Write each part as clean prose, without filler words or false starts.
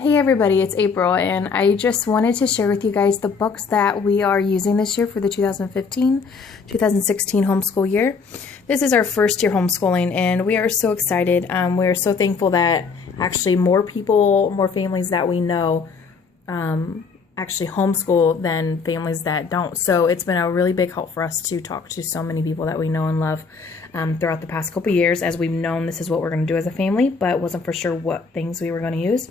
Hey everybody, it's April, and I just wanted to share with you guys the books that we are using this year for the 2015-2016 homeschool year. This is our first year homeschooling, and we are so excited. We are so thankful that actually more people, more families that we know actually homeschool than families that don't. So it's been a really big help for us to talk to so many people that we know and love throughout the past couple years, as we've known this is what we're going to do as a family, but wasn't for sure what things we were going to use.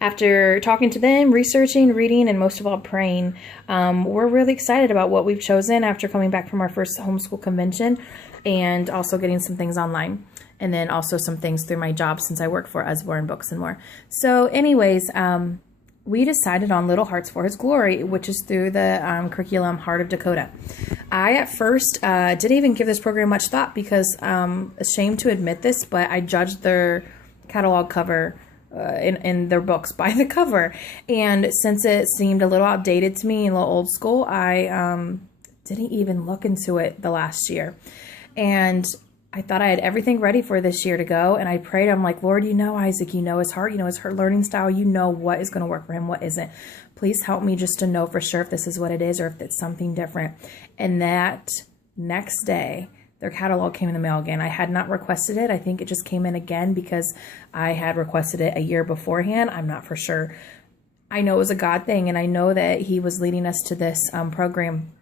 After talking to them, researching, reading, and most of all praying, we're really excited about what we've chosen after coming back from our first homeschool convention and also getting some things online. And then also some things through my job since I work for Usborne Books and more. So anyways, we decided on Little Hearts for His Glory, which is through the curriculum Heart of Dakota. I at first didn't even give this program much thought because ashamed to admit this, but I judged their catalog cover in their books by the cover. And since it seemed a little outdated to me, a little old school, I didn't even look into it the last year. And I thought I had everything ready for this year to go, and I prayed. I'm like, Lord, you know Isaac, you know his heart, you know his learning style, you know what is going to work for him, what isn't. Please help me just to know for sure if this is what it is or if it's something different. And that next day, their catalog came in the mail again. I had not requested it. I think it just came in again because I had requested it a year beforehand. I'm not for sure. I know it was a God thing, and I know that He was leading us to this program.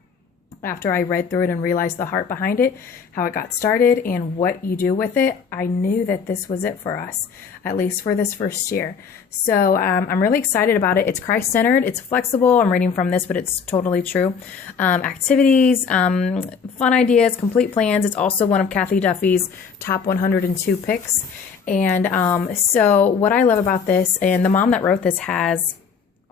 After I read through it and realized the heart behind it, how it got started, and what you do with it, I knew that this was it for us, at least for this first year. So I'm really excited about it. It's Christ-centered. It's flexible. I'm reading from this, but it's totally true. Activities, fun ideas, complete plans. It's also one of Kathy Duffy's top 102 picks. And so what I love about this, and the mom that wrote this has,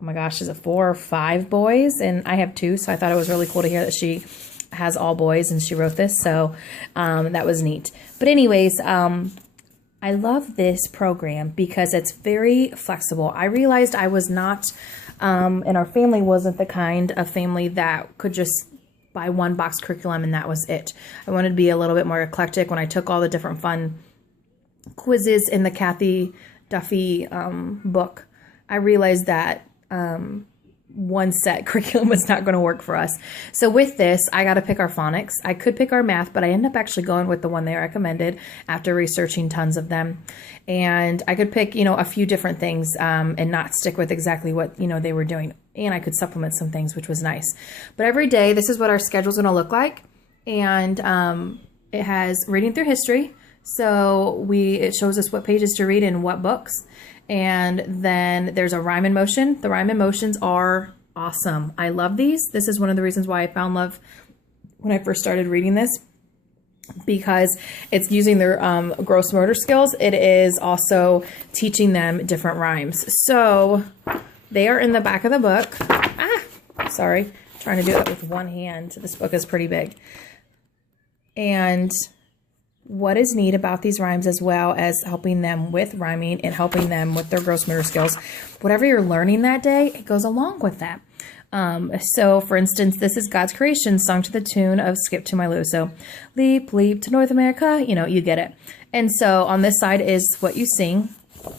oh my gosh, is it 4 or 5 boys? And I have 2, so I thought it was really cool to hear that she has all boys and she wrote this. So that was neat. But anyways, I love this program because it's very flexible. I realized I was not, and our family wasn't the kind of family that could just buy one box curriculum and that was it. I wanted to be a little bit more eclectic. When I took all the different fun quizzes in the Kathy Duffy book, I realized that one set curriculum was not going to work for us. So with this, I got to pick our phonics. I could pick our math, but I ended up actually going with the one they recommended after researching tons of them. And I could pick, a few different things and not stick with exactly what, they were doing. And I could supplement some things, which was nice. But every day, this is what our schedule is going to look like. And it has reading through history. So it shows us what pages to read and what books. And then there's a rhyme and motion. The rhyme and motions are awesome. I love these. This is one of the reasons why I found love when I first started reading this, because it's using their gross motor skills. It is also teaching them different rhymes. So they are in the back of the book. Sorry, trying to do it with one hand. This book is pretty big. And what is neat about these rhymes, as well as helping them with rhyming and helping them with their gross motor skills, whatever you're learning that day, it goes along with that. So for instance, this is God's creation sung to the tune of Skip to My Lou. So leap, leap to North America, you get it. And so on this side is what you sing.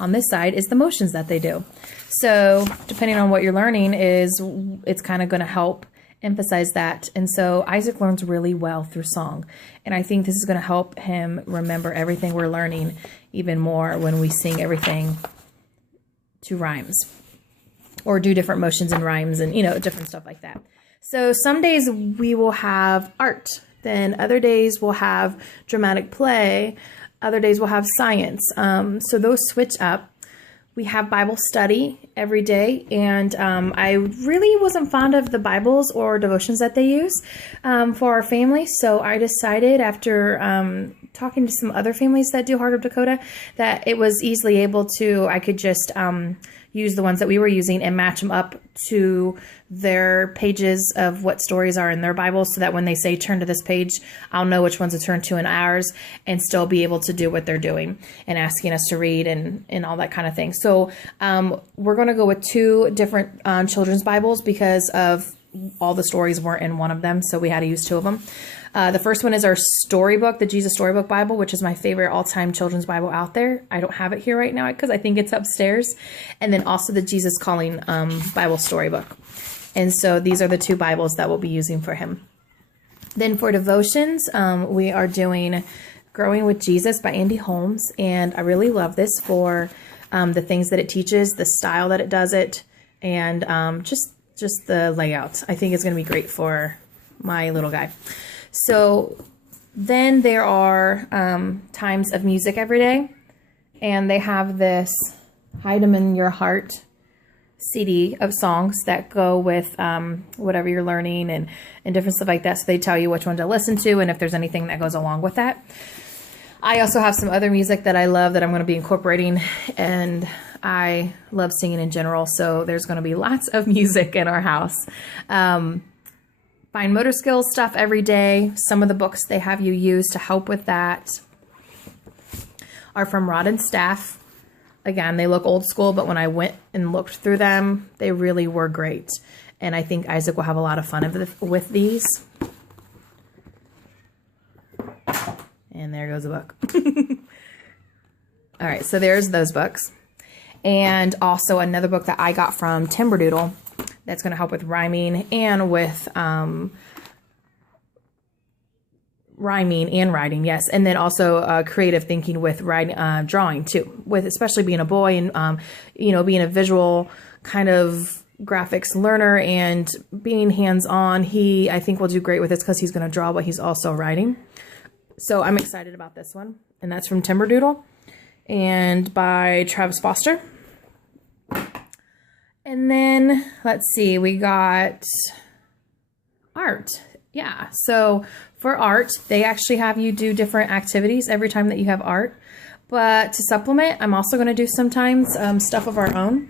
On this side is the motions that they do. So depending on what you're learning it's kind of going to help emphasize that. And so Isaac learns really well through song. And I think this is going to help him remember everything we're learning even more when we sing everything to rhymes or do different motions and rhymes and, different stuff like that. So some days we will have art. Then other days we'll have dramatic play. Other days we'll have science. So those switch up. We have Bible study every day, and I really wasn't fond of the Bibles or devotions that they use for our family, so I decided after talking to some other families that do Heart of Dakota that it was easily able to, I could just use the ones that we were using and match them up to their pages of what stories are in their Bibles, so that when they say turn to this page, I'll know which ones to turn to in ours and still be able to do what they're doing and asking us to read and all that kind of thing. So we're going to go with 2 different children's Bibles because of all the stories weren't in one of them, so we had to use 2 of them. The first one is our storybook, the Jesus Storybook Bible, which is my favorite all-time children's Bible out there. I don't have it here right now because I think it's upstairs. And then also the Jesus Calling Bible Storybook. And so these are the two Bibles that we'll be using for him. Then for devotions, we are doing Growing with Jesus by Andy Holmes. And I really love this for the things that it teaches, the style that it does it, and just the layout. I think it's going to be great for my little guy. So then there are times of music every day. And they have this Hide 'Em in Your Heart CD of songs that go with whatever you're learning and different stuff like that. So they tell you which one to listen to and if there's anything that goes along with that. I also have some other music that I love that I'm going to be incorporating, and I love singing in general, so there's going to be lots of music in our house. Fine motor skills stuff every day. Some of the books they have you use to help with that are from Rod and Staff. Again, they look old school, but when I went and looked through them, they really were great. And I think Isaac will have a lot of fun with these. And there goes the book. All right, so there's those books. And also another book that I got from Timberdoodle that's going to help with rhyming and with rhyming and writing, yes, and then also creative thinking with writing, drawing too. With especially being a boy and being a visual kind of graphics learner and being hands-on, I think will do great with this because he's going to draw, but he's also writing. So I'm excited about this one, and that's from Timberdoodle and by Travis Foster. And then let's see, we got art. Yeah, so for art, they actually have you do different activities every time that you have art. But to supplement, I'm also going to do sometimes stuff of our own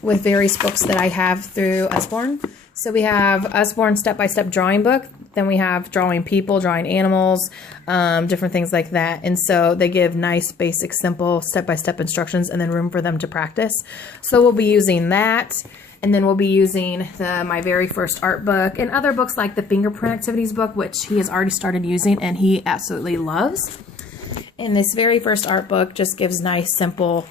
with various books that I have through Usborne. So we have Usborne step-by-step drawing book. Then we have drawing people, drawing animals, different things like that. And so they give nice, basic, simple step-by-step instructions and then room for them to practice. So we'll be using that. And then we'll be using my very first art book and other books like the fingerprint activities book, which he has already started using and he absolutely loves. And this very first art book just gives nice, simple,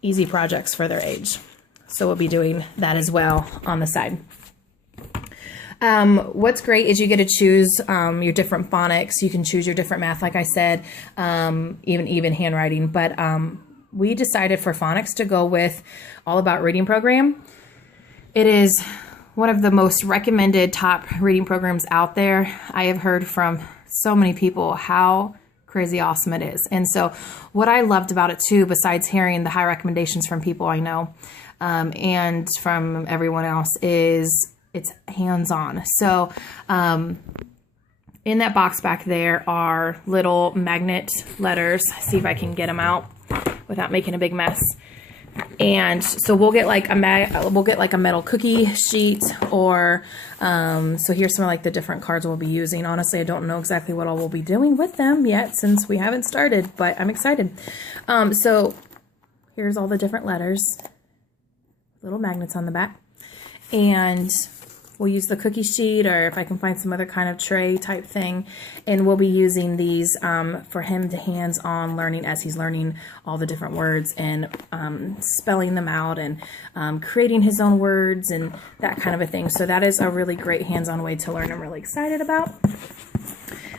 easy projects for their age. So we'll be doing that as well on the side. What's great is you get to choose your different phonics. You can choose your different math, like I said, even handwriting. But we decided for phonics to go with All About Reading program. It is one of the most recommended top reading programs out there. I have heard from so many people how crazy awesome it is. And so what I loved about it too, besides hearing the high recommendations from people I know and from everyone else, is it's hands-on. So in that box back there are little magnet letters. See if I can get them out without making a big mess. And so we'll get like a metal cookie sheet, or so here's some of like the different cards we'll be using. Honestly, I don't know exactly what all we'll be doing with them yet since we haven't started, but I'm excited. So here's all the different letters, little magnets on the back, and we'll use the cookie sheet, or if I can find some other kind of tray type thing, and we'll be using these for him to hands-on learning as he's learning all the different words and spelling them out and creating his own words and that kind of a thing. So that is a really great hands-on way to learn I'm really excited about.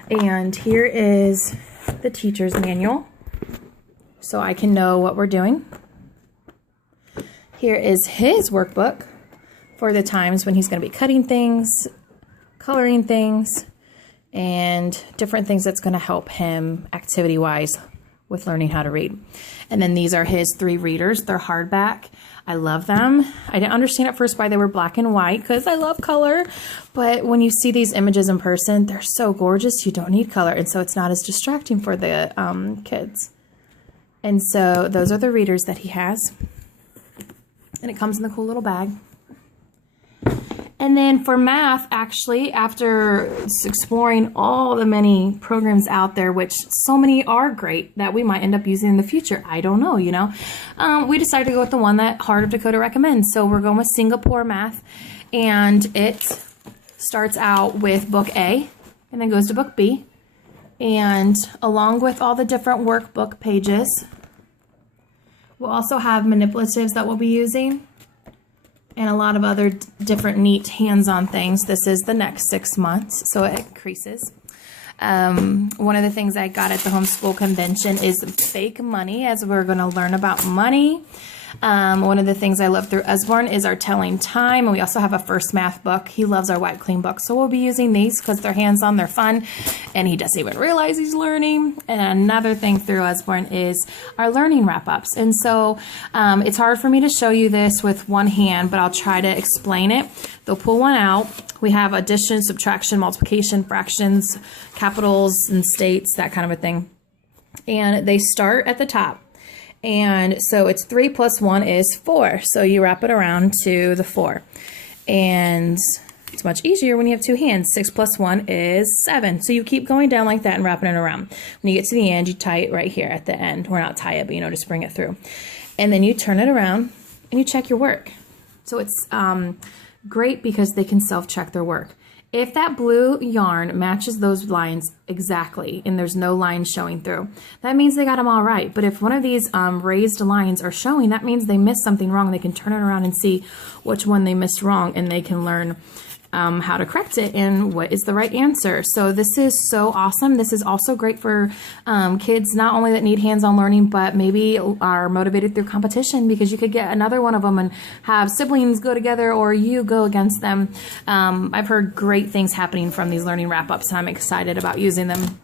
And here is the teacher's manual so I can know what we're doing. Here is his workbook for the times when he's going to be cutting things, coloring things, and different things that's going to help him activity-wise with learning how to read. And then these are his 3 readers. They're hardback. I love them. I didn't understand at first why they were black and white because I love color. But when you see these images in person, they're so gorgeous. You don't need color. And so it's not as distracting for the kids. And so those are the readers that he has. And it comes in the cool little bag. And then for math, actually, after exploring all the many programs out there, which so many are great that we might end up using in the future, I don't know, we decided to go with the one that Heart of Dakota recommends. So we're going with Singapore Math, and it starts out with Book A, and then goes to book B. And along with all the different workbook pages, we'll also have manipulatives that we'll be using and a lot of other different neat hands-on things. This is the next 6 months, so it increases. One of the things I got at the homeschool convention is fake money, as we're going to learn about money. One of the things I love through Usborne is our telling time, and we also have a first math book. He loves our Wipe Clean book, so we'll be using these because they're hands-on, they're fun, and he doesn't even realize he's learning. And another thing through Usborne is our learning wrap-ups. And so it's hard for me to show you this with one hand, but I'll try to explain it. They'll pull one out. We have addition, subtraction, multiplication, fractions, capitals, and states, that kind of a thing. And they start at the top. And so it's 3 plus 1 is 4. So you wrap it around to the 4. And it's much easier when you have two hands. 6 plus 1 is 7. So you keep going down like that and wrapping it around. When you get to the end, you tie it right here at the end. Or not tie it, but just bring it through. And then you turn it around and you check your work. So it's great because they can self-check their work. If that blue yarn matches those lines exactly and there's no lines showing through, that means they got them all right. But if one of these raised lines are showing, that means they missed something wrong. They can turn it around and see which one they missed wrong, and they can learn how to correct it and what is the right answer. So this is so awesome. This is also great for kids not only that need hands-on learning, but maybe are motivated through competition, because you could get another one of them and have siblings go together or you go against them. I've heard great things happening from these learning wrap-ups, and I'm excited about using them.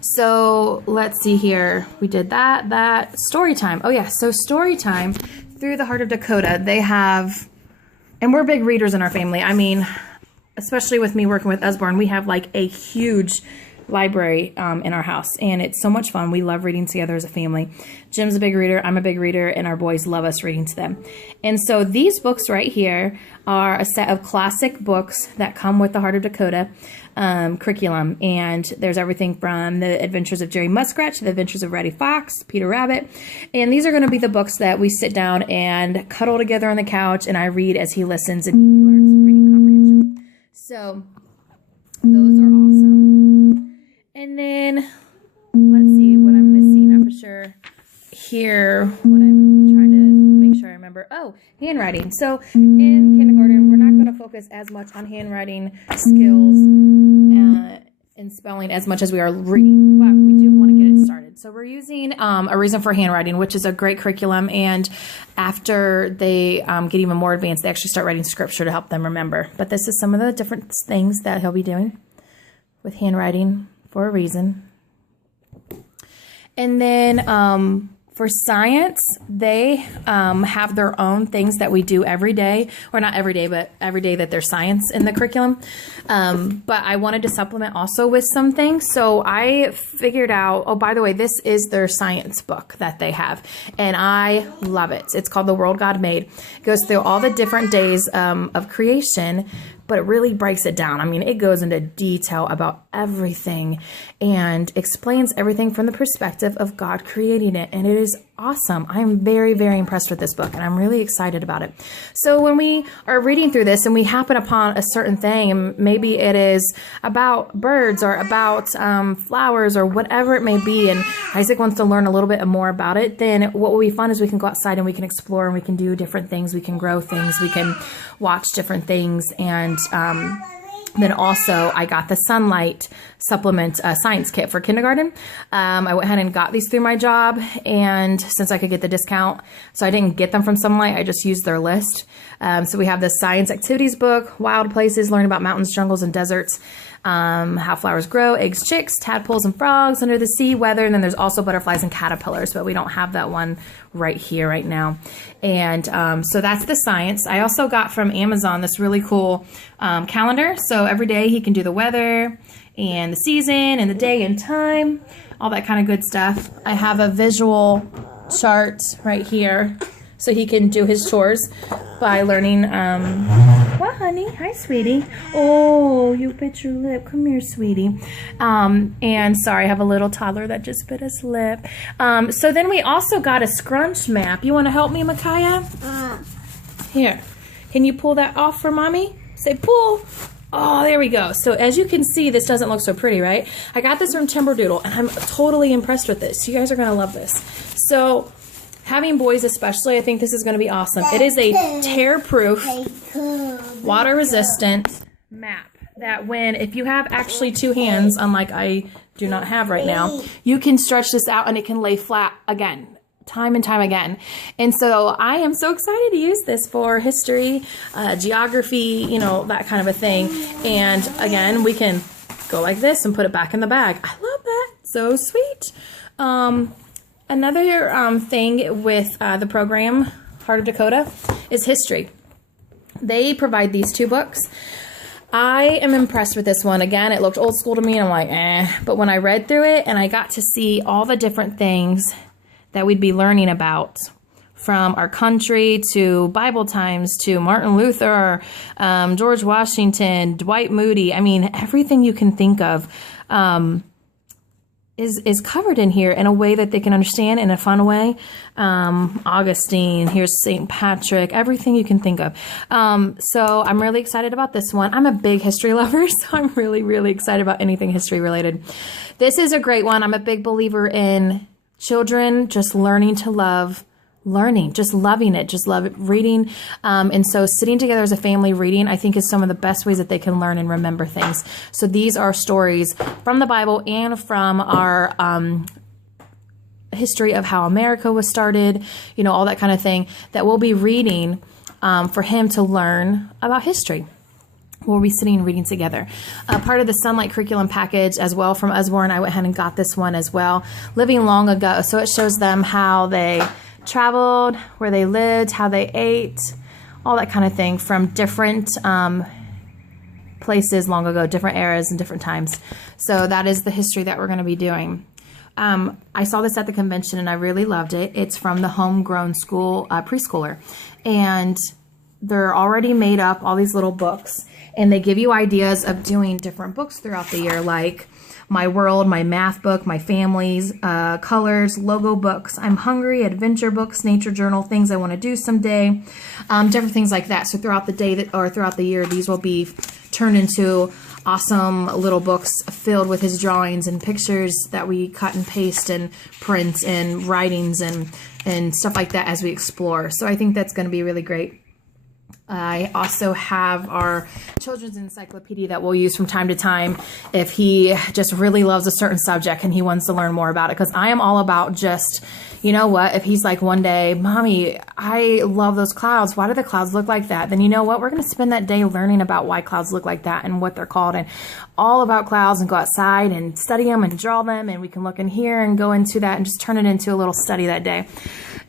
So let's see here. We did that story time. Oh yeah, so story time through the Heart of Dakota. They have, and we're big readers in our family. I mean, especially with me working with Usborne, we have like a huge library in our house, and it's so much fun. We love reading together as a family. Jim's a big reader, I'm a big reader, and our boys love us reading to them. And so these books right here are a set of classic books that come with the Heart of Dakota curriculum. And there's everything from The Adventures of Jerry Muskrat to The Adventures of Reddy Fox, Peter Rabbit. And these are going to be the books that we sit down and cuddle together on the couch, and I read as he listens and he learns reading comprehension. So those are awesome. And then let's see what I'm missing. I'm for sure here what I'm trying to make sure I remember. Oh, handwriting. So in kindergarten, we're not going to focus as much on handwriting skills and spelling as much as we are reading, but we do want to get it started. So we're using A Reason for Handwriting, which is a great curriculum, and after they get even more advanced, they actually start writing scripture to help them remember. But this is some of the different things that he'll be doing with handwriting for a reason. And then for science, they have their own things that we do every day, or not every day, but every day that there's science in the curriculum. But I wanted to supplement also with some things. So I figured out, oh, by the way, this is their science book that they have, and I love it. It's called The World God Made. It goes through all the different days of creation, but it really breaks it down. I mean, it goes into detail about everything and explains everything from the perspective of God creating it. And it is awesome. I am very, very impressed with this book, and I'm really excited about it. So when we are reading through this and we happen upon a certain thing, and maybe it is about birds or about flowers or whatever it may be, and Isaac wants to learn a little bit more about it, then what will be fun is we can go outside and we can explore and we can do different things. We can grow things. We can watch different things. And then also I got the Sunlight supplement science kit for kindergarten. I went ahead and got these through my job, and since I could get the discount, so I didn't get them from Sunlight, I just used their list. So we have the science activities book, wild places, learn about mountains, jungles, and deserts, how flowers grow, eggs, chicks, tadpoles, and frogs, under the sea, weather, and then there's also butterflies and caterpillars, but we don't have that one right here right now. And so that's the science. I also got from Amazon this really cool calendar. So every day he can do the weather and the season and the day and time, all that kind of good stuff. I have a visual chart right here so he can do his chores by learning. What, honey? Hi, sweetie. Oh, you bit your lip. Come here, sweetie. And sorry, I have a little toddler that just bit his lip. So then we also got a scrunch map. You want to help me, Micaiah? Here. Can you pull that off for mommy? Say pull. Oh, there we go. So as you can see, this doesn't look so pretty, right? I got this from Timberdoodle, and I'm totally impressed with this. You guys are going to love this. So having boys especially, I think this is going to be awesome. It is a tear-proof, water-resistant map that if you have actually two hands, unlike I do not have right now, you can stretch this out and it can lay flat again, time and time again. And so I am so excited to use this for history, geography, you know, that kind of a thing. And again, we can go like this and put it back in the bag. I love that. So sweet. Another thing with the program, Heart of Dakota, is history. They provide these two books. I am impressed with this one. Again, it looked old school to me, and I'm like, eh. But when I read through it and I got to see all the different things that we'd be learning about, from our country to Bible times to Martin Luther, George Washington, Dwight Moody. I mean, everything you can think of is covered in here in a way that they can understand in a fun way. Augustine, here's St. Patrick, everything you can think of. So I'm really excited about this one. I'm a big history lover, so I'm really, really excited about anything history related. This is a great one. I'm a big believer in children just learning to love learning, just loving it, just love it, reading. And so sitting together as a family reading, I think, is some of the best ways that they can learn and remember things. So these are stories from the Bible and from our history of how America was started, you know, all that kind of thing that we'll be reading for him to learn about history. We'll be sitting and reading together. Part of the Sunlight curriculum package as well from Usborne, I went ahead and got this one as well. Living Long Ago. So it shows them how they traveled, where they lived, how they ate, all that kind of thing from different places long ago, different eras and different times. So that is the history that we're going to be doing. I saw this at the convention and I really loved it. It's from the Homegrown School preschooler, and they're already made up, all these little books, and they give you ideas of doing different books throughout the year, like My World, my math book, my family's, colors, logo books, I'm hungry, adventure books, nature journal, things I want to do someday, different things like that. So throughout the day or throughout the year, these will be turned into awesome little books filled with his drawings and pictures that we cut and paste and print and writings and stuff like that as we explore. So I think that's going to be really great. I also have our children's encyclopedia that we'll use from time to time if he just really loves a certain subject and he wants to learn more about it. Because I am all about just, you know what, if he's like one day, Mommy, I love those clouds. Why do the clouds look like that? Then you know what, we're going to spend that day learning about why clouds look like that and what they're called and all about clouds, and go outside and study them and draw them. And we can look in here and go into that and just turn it into a little study that day.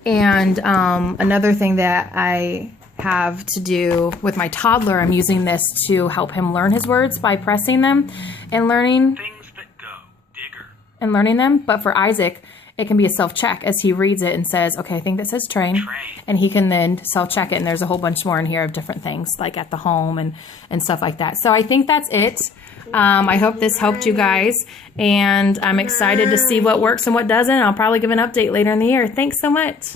And another thing that I have to do with my toddler, I'm using this to help him learn his words by pressing them and learning things that go, digger, and learning them. But for Isaac, it can be a self-check as he reads it and says, okay, I think that says train. And he can then self-check it. And there's a whole bunch more in here of different things like at the home and stuff like that. So I think that's it. I hope this helped you guys, and I'm excited to see what works and what doesn't. I'll probably give an update later in the year. Thanks so much.